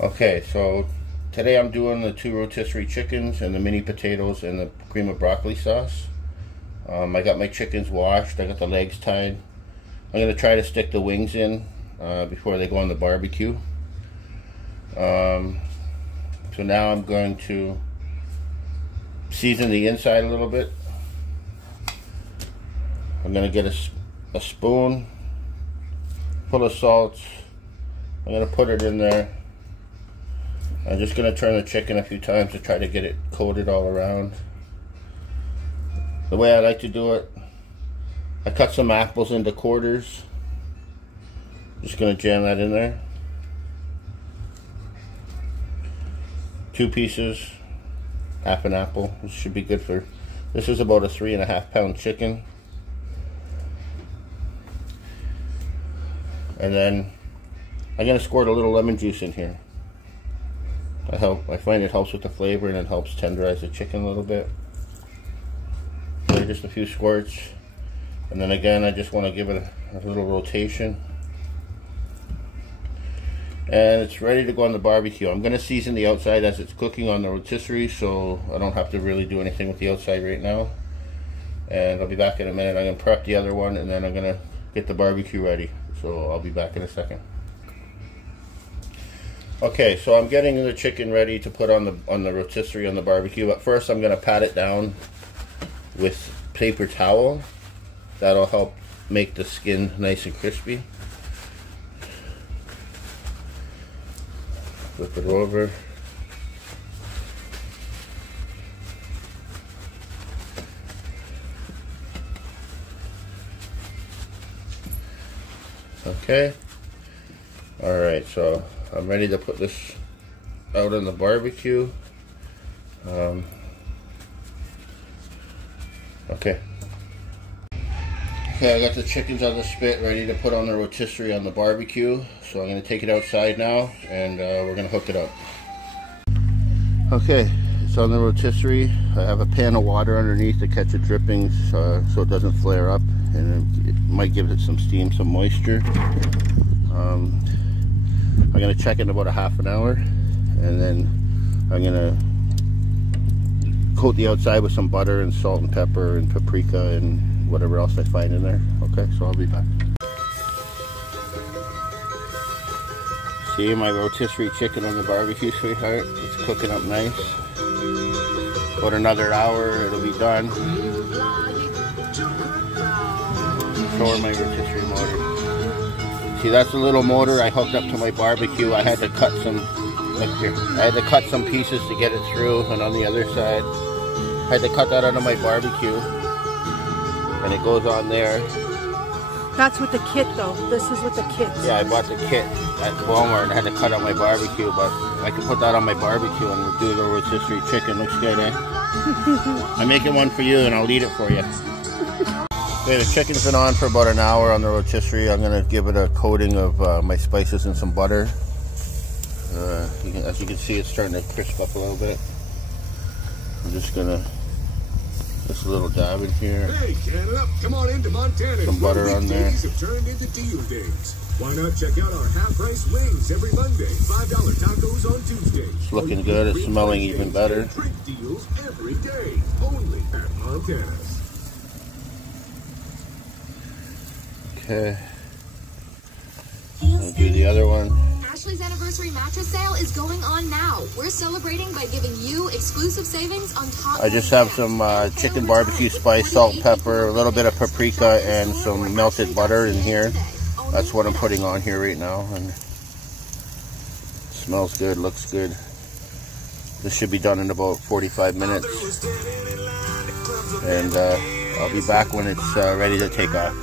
Okay, so today I'm doing the 2 rotisserie chickens and the mini potatoes and the cream of broccoli sauce. I got my chickens washed. I got the legs tied. I'm going to try to stick the wings in before they go on the barbecue. So now I'm going to season the inside a little bit. I'm going to get a spoon full of salt. I'm going to put it in there. I'm just going to turn the chicken a few times to try to get it coated all around. The way I like to do it, I cut some apples into quarters. Just going to jam that in there. 2 pieces, half an apple. This should be good for, this is about a 3.5 pound chicken. And then I'm going to squirt a little lemon juice in here. I find it helps with the flavor and it helps tenderize the chicken a little bit. So just a few squirts, and then again I just want to give it a little rotation, and it's ready to go on the barbecue. I'm going to season the outside as it's cooking on the rotisserie, so I don't have to really do anything with the outside right now. And I'll be back in a minute. I'm going to prep the other one, and then I'm going to get the barbecue ready. So I'll be back in a second. Okay, so I'm getting the chicken ready to put on the rotisserie on the barbecue, but first I'm going to pat it down with paper towel. That'll help make the skin nice and crispy. Flip it over. Okay. Alright, so I'm ready to put this out on the barbecue. Okay, I got the chickens on the spit ready to put on the rotisserie on the barbecue. So I'm going to take it outside now, and we're going to hook it up. Okay, it's on the rotisserie. I have a pan of water underneath to catch the drippings so it doesn't flare up, and it might give it some steam, some moisture. I'm going to check it in about a half an hour, and then I'm going to coat the outside with some butter and salt and pepper and paprika and whatever else I find in there. Okay, so I'll be back. See my rotisserie chicken on the barbecue, sweetheart? It's cooking up nice. About another hour, it'll be done. Show my rotisserie motor. See, that's a little motor I hooked up to my barbecue. I had to cut some, like here, I had to cut some pieces to get it through, and on the other side, I had to cut that out of my barbecue, and it goes on there. That's with the kit though. This is with the kit. Yeah, I bought the kit at Walmart and I had to cut out my barbecue, but I can put that on my barbecue and do the rotisserie chicken. Looks good, eh? I'm making one for you and I'll eat it for you. Okay, the chicken's been on for about an hour on the rotisserie. I'm going to give it a coating of my spices and some butter. As you can see, it's starting to crisp up a little bit. I'm just going to, just a little dab in here. Hey, Canada, come on into Montana. Some butter on there. Have turned into deal days. Why not check out our half-price wings every Monday, $5 tacos on Tuesdays. It's looking good. It's smelling even better. Drink deals every day, only at Montana's. Okay. I'll do the other one. Ashley's anniversary mattress sale is going on now. We're celebrating by giving you exclusive savings on top. I just have some chicken barbecue spice, salt and pepper, a little bit of paprika, and some melted butter in here. That's what I'm putting on here right now, and it smells good, looks good. This should be done in about 45 minutes, and I'll be back when it's ready to take off.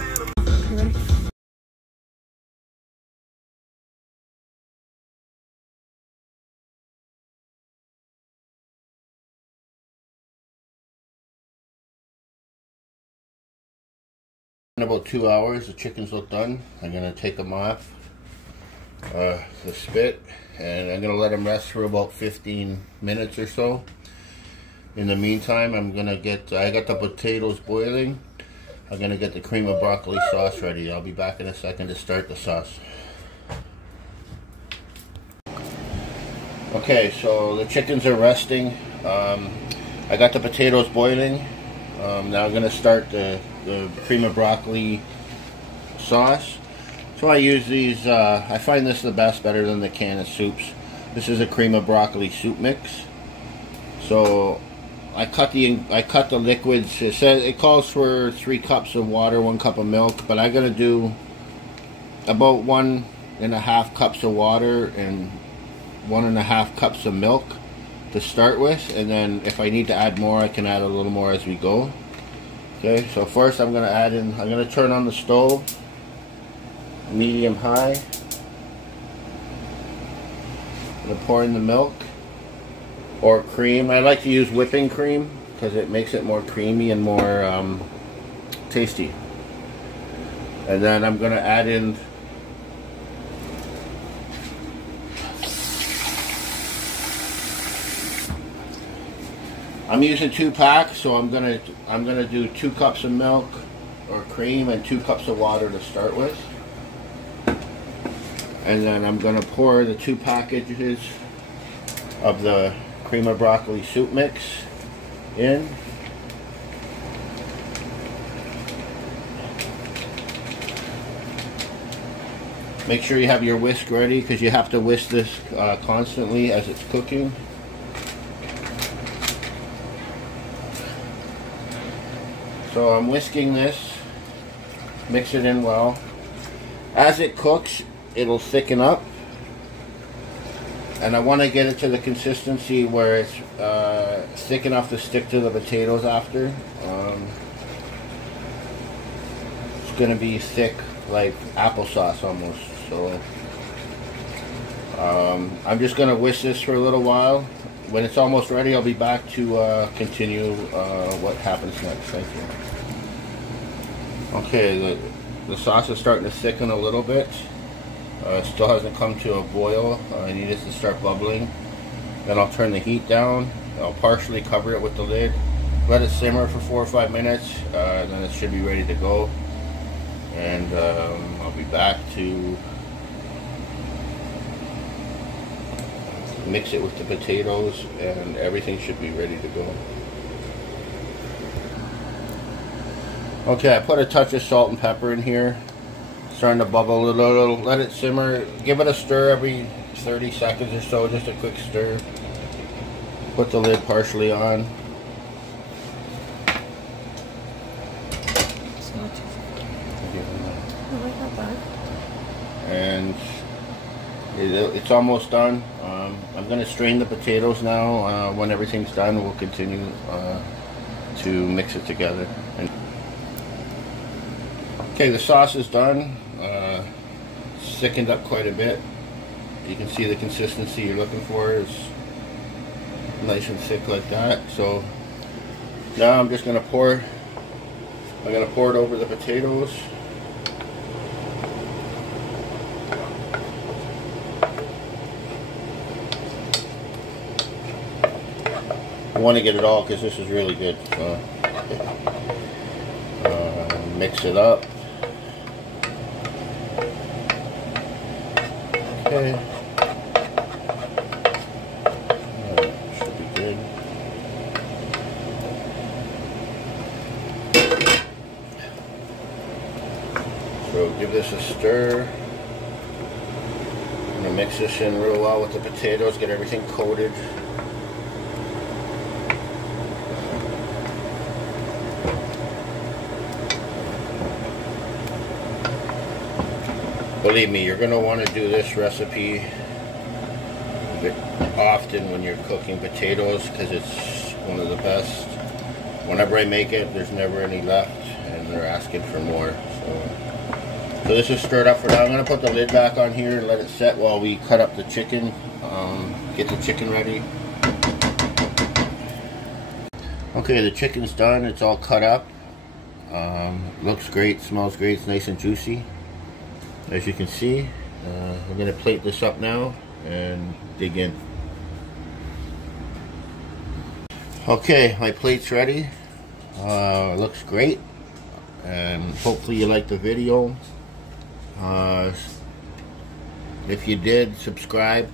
In about 2 hours, the chickens look done. I'm going to take them off the spit, and I'm going to let them rest for about 15 minutes or so. In the meantime, I'm going to get, I got the potatoes boiling. I'm going to get the cream of broccoli sauce ready. I'll be back in a second to start the sauce. Okay, so the chickens are resting. I got the potatoes boiling. Now I'm going to start the cream of broccoli sauce. So I use these, I find this the best, better than the can of soups. This is a cream of broccoli soup mix. So I cut the liquids. It calls for 3 cups of water, 1 cup of milk, but I'm going to do about 1.5 cups of water and 1.5 cups of milk to start with, and then if I need to add more, I can add a little more as we go. Okay, so first I'm going to turn on the stove, medium high. I'm going to pour in the milk or cream. I like to use whipping cream because it makes it more creamy and more tasty. And then I'm going to add in I'm using 2 packs, so I'm gonna do 2 cups of milk or cream and 2 cups of water to start with. And then I'm gonna pour the 2 packages of the cream of broccoli soup mix in. Make sure you have your whisk ready, because you have to whisk this constantly as it's cooking. So I'm whisking this, mix it in well. As it cooks, it'll thicken up. And I want to get it to the consistency where it's thick enough to stick to the potatoes after. It's going to be thick like applesauce almost. So I'm just going to whisk this for a little while. When it's almost ready, I'll be back to continue what happens next. Thank you. Okay, the sauce is starting to thicken a little bit. It still hasn't come to a boil. I need it to start bubbling. Then I'll turn the heat down. I'll partially cover it with the lid. Let it simmer for 4 or 5 minutes. Then it should be ready to go. And I'll be back to mix it with the potatoes, and everything should be ready to go. Okay, I put a touch of salt and pepper in here. Starting to bubble a little. Let it simmer. Give it a stir every 30 seconds or so, just a quick stir. Put the lid partially on. And it's almost done. I'm going to strain the potatoes now. When everything's done, we'll continue to mix it together. Okay, the sauce is done. Thickened up quite a bit. You can see the consistency you're looking for is nice and thick like that. So now I'm just going to pour. I'm going to pour it over the potatoes. I want to get it all because this is really good. So, mix it up. Okay. Should be good. So give this a stir. I'm going to mix this in real well with the potatoes, get everything coated. Believe me, you're going to want to do this recipe a bit often when you're cooking potatoes, because it's one of the best. Whenever I make it, there's never any left, and they're asking for more. So this is stirred up for now. I'm going to put the lid back on here and let it set while we cut up the chicken, get the chicken ready. Okay, the chicken's done. It's all cut up. Looks great, smells great, it's nice and juicy. As you can see, I'm going to plate this up now and dig in. Okay, my plate's ready. Looks great, and hopefully you liked the video. If you did, subscribe,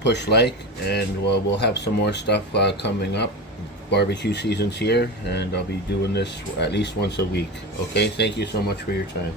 push like, and we'll have some more stuff coming up. Barbecue season's here, and I'll be doing this at least once a week. Okay, thank you so much for your time.